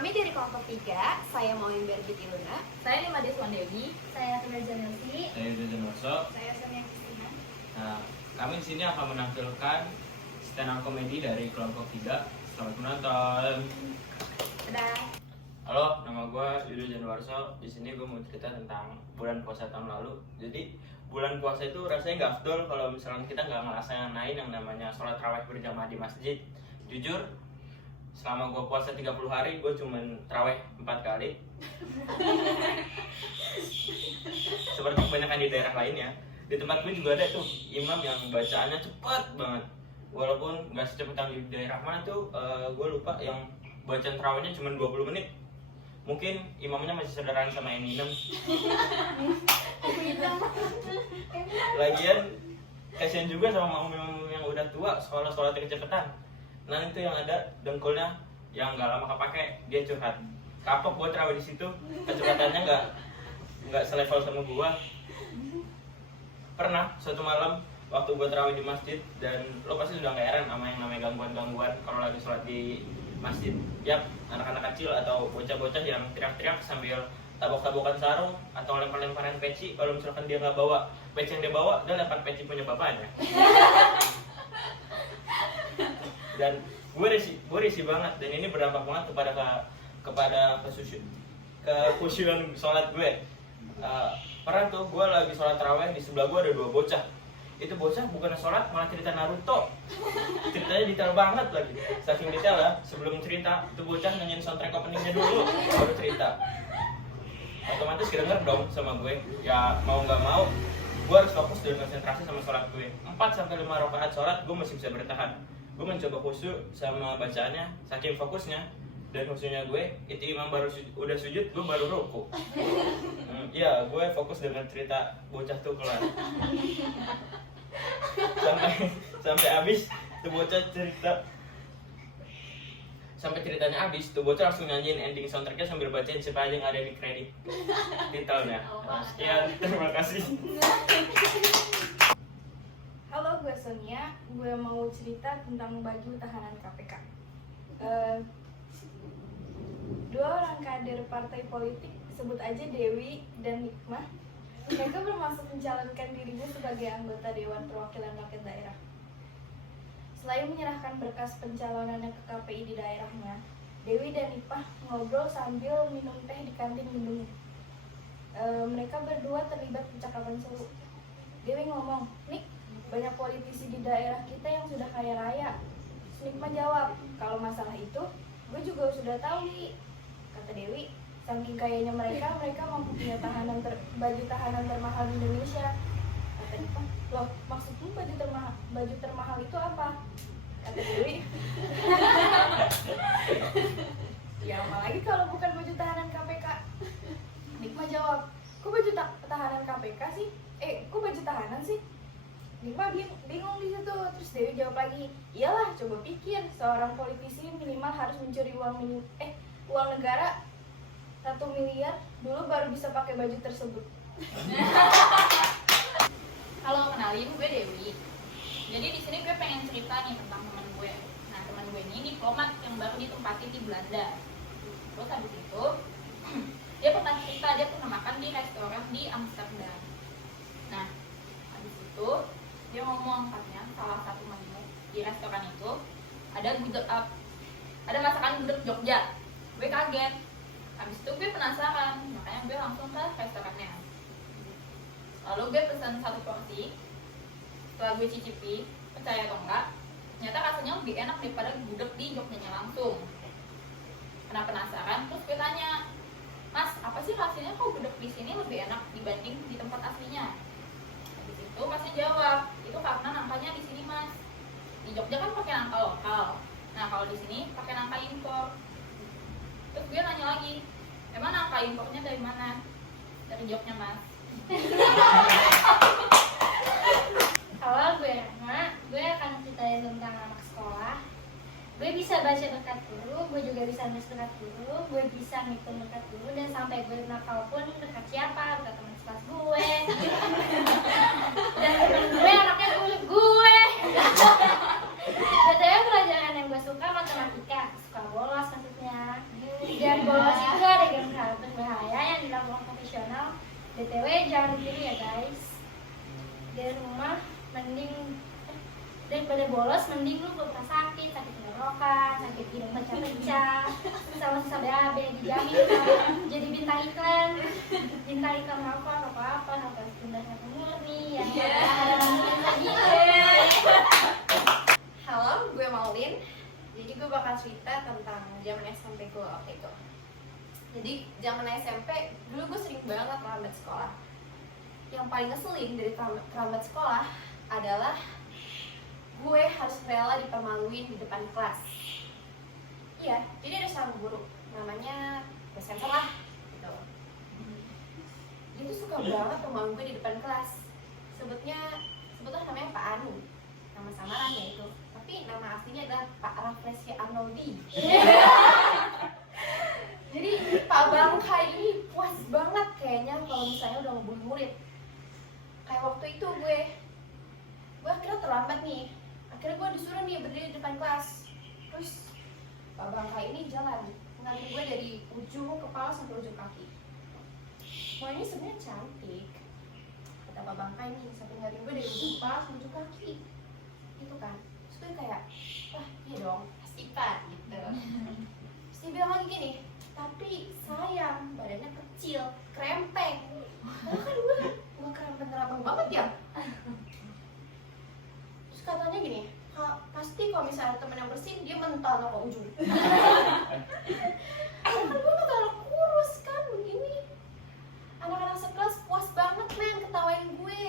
Kami dari kelompok 3, saya Mawin Berbiti Luna. Saya Lima Deswan Dewi. Saya Raja Nelsi. Saya Jajan Warso. Saya Sonia Kristina. Nah, kami di sini akan menampilkan stand up komedi dari kelompok 3. Selamat menonton. Dadah. Halo, nama gue Yudo Januarso. Di sini gue mau cerita tentang bulan puasa tahun lalu. Jadi bulan puasa itu rasanya nggak afdol kalau misalnya kita nggak ngerasain yang namanya sholat tarawih berjamaah di masjid. Jujur, selama gue puasa 30 hari, gue cuman tarawih 4 kali. Seperti kebanyakan di daerah lainnya. Di tempat gue juga ada tuh imam yang bacaannya cepet banget. Walaupun nggak secepat yang di daerah mana tuh, gue lupa yang bacaan tarawihnya cuma 20 menit. Mungkin imamnya masih saudaraan sama Eminem. Lagian kasihan juga sama makmum yang udah tua, sholatnya kecepatan. Nah itu yang ada dengkulnya yang nggak lama kepake, dia curhat. Kapok buat terawih di situ, kecepatannya nggak selevel sama gua. Pernah suatu malam waktu gua terawih di masjid, dan lo pasti udah nggak heran sama yang namanya gangguan-gangguan kalau lagi sholat di masjid. Yap, anak-anak kecil atau bocah-bocah yang teriak-teriak sambil tabok-tabokan sarung atau lempar-lemparan peci. Kalau misalkan dia nggak bawa peci yang dia bawa, dia lempar peci punya bapaknya. Dan gue risih banget, dan ini berdampak banget kepada kekhusyuan sholat gue. Pernah tuh gue lagi sholat tarawih, di sebelah gue ada 2 bocah. Itu bocah bukan sholat, malah cerita Naruto. Ceritanya detail banget lagi. Saking detail ya, sebelum cerita itu bocah nyanyiin soundtrack openingnya dulu, baru cerita. Otomatis kedenger dong sama gue. Ya mau nggak mau, gue harus fokus dan konsentrasi sama sholat gue. 4-5 rakaat sholat gue masih bisa bertahan. Gue mencoba khusyuk sama bacaannya, saking fokusnya. Dan khusyuknya gue, itu imam udah sujud, gue baru ruku. Ya, gue fokus dengan cerita bocah tuh kelar. Sampai habis tuh bocah cerita, sampai ceritanya habis tuh bocah langsung nyanyiin ending soundtracknya sambil bacain siapa aja yang ada di kredit titelnya. Nah, sekian, terima kasih. Halo, gue Sonia. Gue mau cerita tentang baju tahanan KPK. 2 orang kader partai politik, sebut aja Dewi dan Hikmah. Mereka bermaksud mencalonkan dirinya sebagai anggota Dewan Perwakilan Rakyat Daerah. Selain menyerahkan berkas pencalonannya ke KPI di daerahnya, Dewi dan Hikmah ngobrol sambil minum teh di kantin gedung. Mereka berdua terlibat percakapan seru. Dewi ngomong, "Nik, banyak politisi di daerah kita yang sudah kaya raya." Hikmah jawab, "Kalau masalah itu, gue juga sudah tahu, Wi." Kata Dewi, "Saking kayanya mereka mampu punya baju tahanan termahal di Indonesia." Kata Hikmah, "Loh, maksudmu baju termahal itu apa?" Kata Dewi, "Ya apalagi kalau bukan baju tahanan KPK." Hikmah jawab, "Kok baju tahanan KPK sih? Kok baju tahanan sih?" Hikmah bingung di situ. Terus Dewi jawab lagi, "Iyalah, coba pikir, seorang politisi minimal harus mencuri uang negara 1 miliar dulu baru bisa pakai baju tersebut." Halo, kenalin, gue Dewi. Jadi di sini gue pengen cerita nih tentang teman gue. Nah, teman gue ini diplomat yang baru ditempatin di Belanda. Terus habis itu dia pernah cerita dia pernah makan di restoran di Amsterdam. Nah, habis itu dia ngomong katanya salah satu menu di restoran itu ada masakan gudeg Jogja. Gue kaget. Habis itu gue penasaran, makanya gue langsung ke restorannya. Lalu gue pesan 1 porsi. Setelah gue cicipi, percaya atau enggak, ternyata rasanya lebih enak daripada gudeg di Jogjanya langsung. Karena penasaran, terus gue tanya, "Mas, apa sih rasanya kok gudeg di sini lebih enak dibanding di tempat aslinya?" Habis itu masnya jawab, "Itu karena nangkanya di sini, Mas. Di Jogja kan pakai nangka lokal. Nah, kalau di sini pakai nangka impor." Terus gue nanya lagi, "Emang nangka impornya dari mana?" "Dari Jogja, Mas." Halo, gue Rahma. Gue akan ceritain tentang anak sekolah. Gue bisa baca berkat guru, gue juga bisa nulis berkat guru, gue bisa ngitung berkat guru, dan sampai gue nakal pun berkat siapa? Berkat teman sekelas gue. Dan temen gue anaknya gue. BTW pelajaran yang gue suka matematika, suka bolos maksudnya. Dan BTW jangan ditiru ya guys. Dari rumah mending daripada bolos mending lu pura sakit tenggorokan, sakit hidung pecah-pecah, susah BAB dijamin kan jadi bintang iklan apa Bunda Satu Murni yang ada lagi. Halo, gue Maulin. Jadi gue bakal cerita tentang zaman SMP gue waktu itu. Jadi zaman SMP dulu gue sering banget terlambat sekolah. Yang paling ngeselin dari terlambat sekolah adalah gue harus rela dipermaluin di depan kelas. Iya, jadi ada seorang guru namanya presenter lah gitu. Dia tuh suka banget permaluin gue di depan kelas. Sebetulnya namanya Pak Anu, nama samarannya itu. Tapi nama aslinya adalah Pak Raflesia Arnoldi. Jadi Pak Bangkai ini puas banget kayaknya kalau misalnya udah ngebully murid. Kayak waktu itu gue akhirnya terlambat nih. Akhirnya gue disuruh nih berdiri di depan kelas. Terus Pak Bangkai ini jalan ngeliatin gue dari ujung kepala sampai ujung kaki. Wah, ini sebenarnya cantik, kata Pak Bangkai nih, sampai ngeliatin gue dari ujung kepala sampai ujung kaki. Gitu kan. Terus gue kayak, wah iya dong, pastikan gitu. Terus dia bilang lagi gini, tapi sayang badannya kecil, krempeng. Karena kan gue krempeng banget ya. Terus katanya gini, pasti kalau misalnya temen yang bersin dia mental ke ujung. Kan gue gak terlalu kurus kan begini. Anak-anak sekelas puas banget men ketawain gue.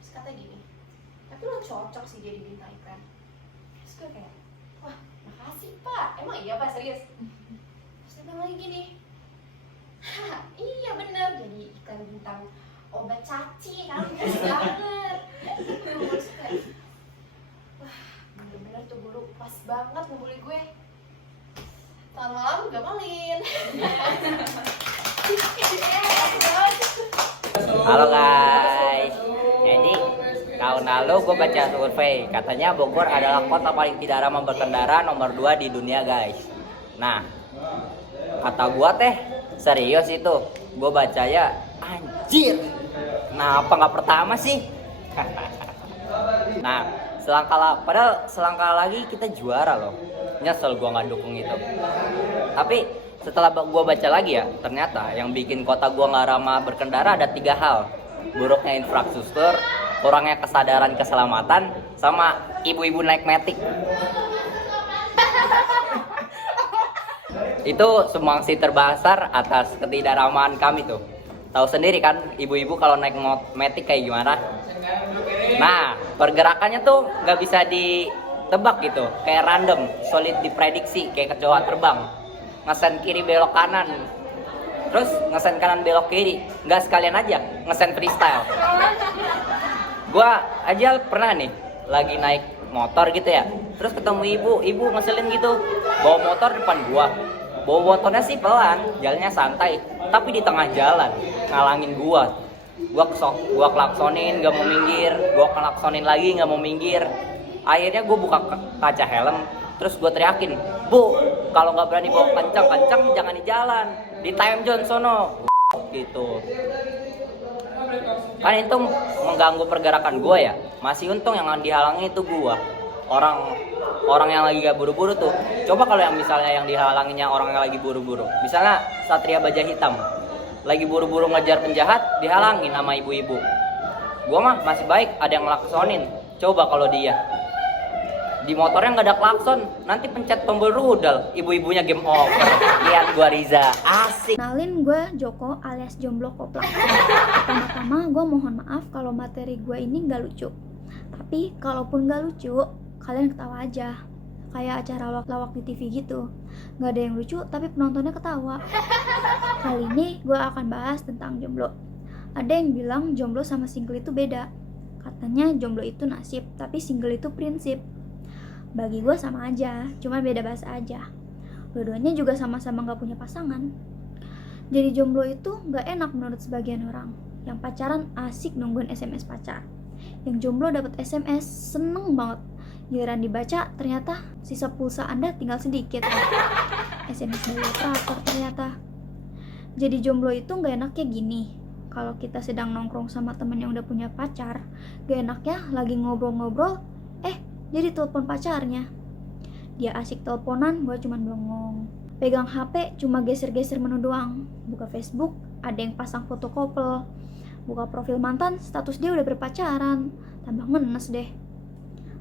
Terus kata gini, tapi lo cocok sih jadi bintang iklan. Terus gue kayak, wah makasih pak, emang iya pak serius? Terus dia bilang lagi gini, hah iya bener, jadi iklan bintang obat caci kan, puas banget. Terus kayak, wah bener-bener tuh guru pas banget ngebully gue. Selamat malam, gue Malin. Halo guys, jadi tahun lalu gue baca survei, katanya Bogor adalah kota paling tidak ramah berkendara nomor 2 di dunia guys. Nah, kata gue teh serius itu, gue baca ya anjir. Nah, apa nggak pertama sih? Nah, padahal selangkah lagi kita juara loh. Nyesel gue nggak dukung itu. Tapi setelah gue baca lagi ya, ternyata yang bikin kota gue nggak ramah berkendara ada 3 hal. Buruknya infrastruktur, kurangnya kesadaran keselamatan, sama ibu-ibu naik metik. Itu sumbangsi terbesar atas ketidakramahan kami tuh. Tahu sendiri kan, ibu-ibu kalau naik metik kayak gimana? Nah, pergerakannya tuh nggak bisa ditebak gitu, kayak random, sulit diprediksi, kayak kecoa terbang. Ngesen kiri belok kanan, terus ngesen kanan belok kiri, nggak sekalian aja ngesen freestyle. Gua aja pernah nih lagi naik motor gitu ya, terus ketemu ibu ngeselin gitu, bawa motor depan gua, bawa motornya sih pelan, jalannya santai, tapi di tengah jalan ngalangin gua klaksonin nggak mau minggir, gua klaksonin lagi nggak mau minggir. Akhirnya gua buka kaca helm, terus gue teriakin, bu, kalau nggak berani bawa kencang jangan di jalan, di time zone sono, gitu. Kan itu mengganggu pergerakan gue ya. Masih untung yang dihalangi itu gue. Orang yang lagi gak buru-buru tuh. Coba kalau yang misalnya yang dihalanginya orang yang lagi buru-buru. Misalnya Satria Baja Hitam, lagi buru-buru ngejar penjahat, dihalangin sama ibu-ibu. Gue mah masih baik ada yang ngelaksonin. Coba kalau dia di motornya nggak ada klakson, nanti pencet tombol rudal, ibu-ibunya game over. Lihat gua Riza, asik. Kenalin, gue Joko alias Jomblo Koplak. Pertama-tama gue mohon maaf kalau materi gue ini gak lucu. Tapi kalaupun gak lucu, kalian ketawa aja. Kayak acara lawak-lawak di TV gitu. Gak ada yang lucu tapi penontonnya ketawa. Kali ini gue akan bahas tentang jomblo. Ada yang bilang jomblo sama single itu beda. Katanya jomblo itu nasib, tapi single itu prinsip. Bagi gue sama aja, cuma beda bahasa aja. Dua-duanya juga sama-sama gak punya pasangan. Jadi jomblo itu gak enak menurut sebagian orang. Yang pacaran asik nungguin SMS pacar. Yang jomblo dapat SMS seneng banget. Giliran dibaca ternyata sisa pulsa Anda tinggal sedikit. SMS dari operator ternyata. Jadi jomblo itu gak enaknya gini. kalau kita sedang nongkrong sama temen yang udah punya pacar, gak enaknya lagi ngobrol-ngobrol, jadi telepon pacarnya. Dia asik teleponan, gue cuman bengong. Pegang HP, cuma geser-geser menu doang. Buka Facebook, ada yang pasang foto couple. Buka profil mantan, status dia udah berpacaran. Tambah ngenes deh.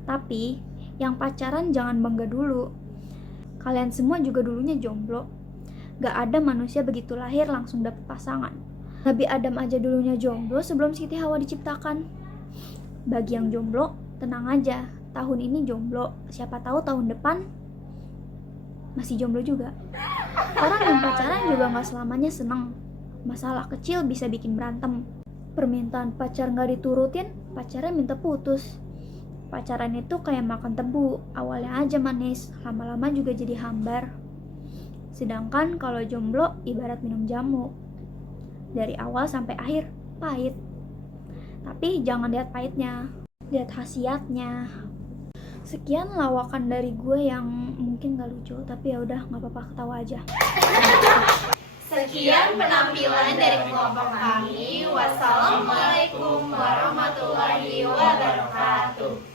Tapi, yang pacaran jangan bangga dulu. Kalian semua juga dulunya jomblo. Gak ada manusia begitu lahir langsung dapet pasangan. Nabi Adam aja dulunya jomblo sebelum Siti Hawa diciptakan. Bagi yang jomblo, tenang aja. Tahun ini jomblo, siapa tahu tahun depan masih jomblo juga. Orang yang pacaran juga gak selamanya seneng. Masalah kecil bisa bikin berantem. Permintaan pacar gak diturutin, pacarnya minta putus. Pacaran itu kayak makan tebu, awalnya aja manis, lama-lama juga jadi hambar. Sedangkan kalau jomblo ibarat minum jamu. Dari awal sampai akhir pahit. Tapi jangan lihat pahitnya, lihat khasiatnya. Sekian lawakan dari gue yang mungkin gak lucu, tapi ya udah nggak apa-apa, ketawa aja. Sekian penampilan dari kelompok kami. Wassalamualaikum warahmatullahi wabarakatuh.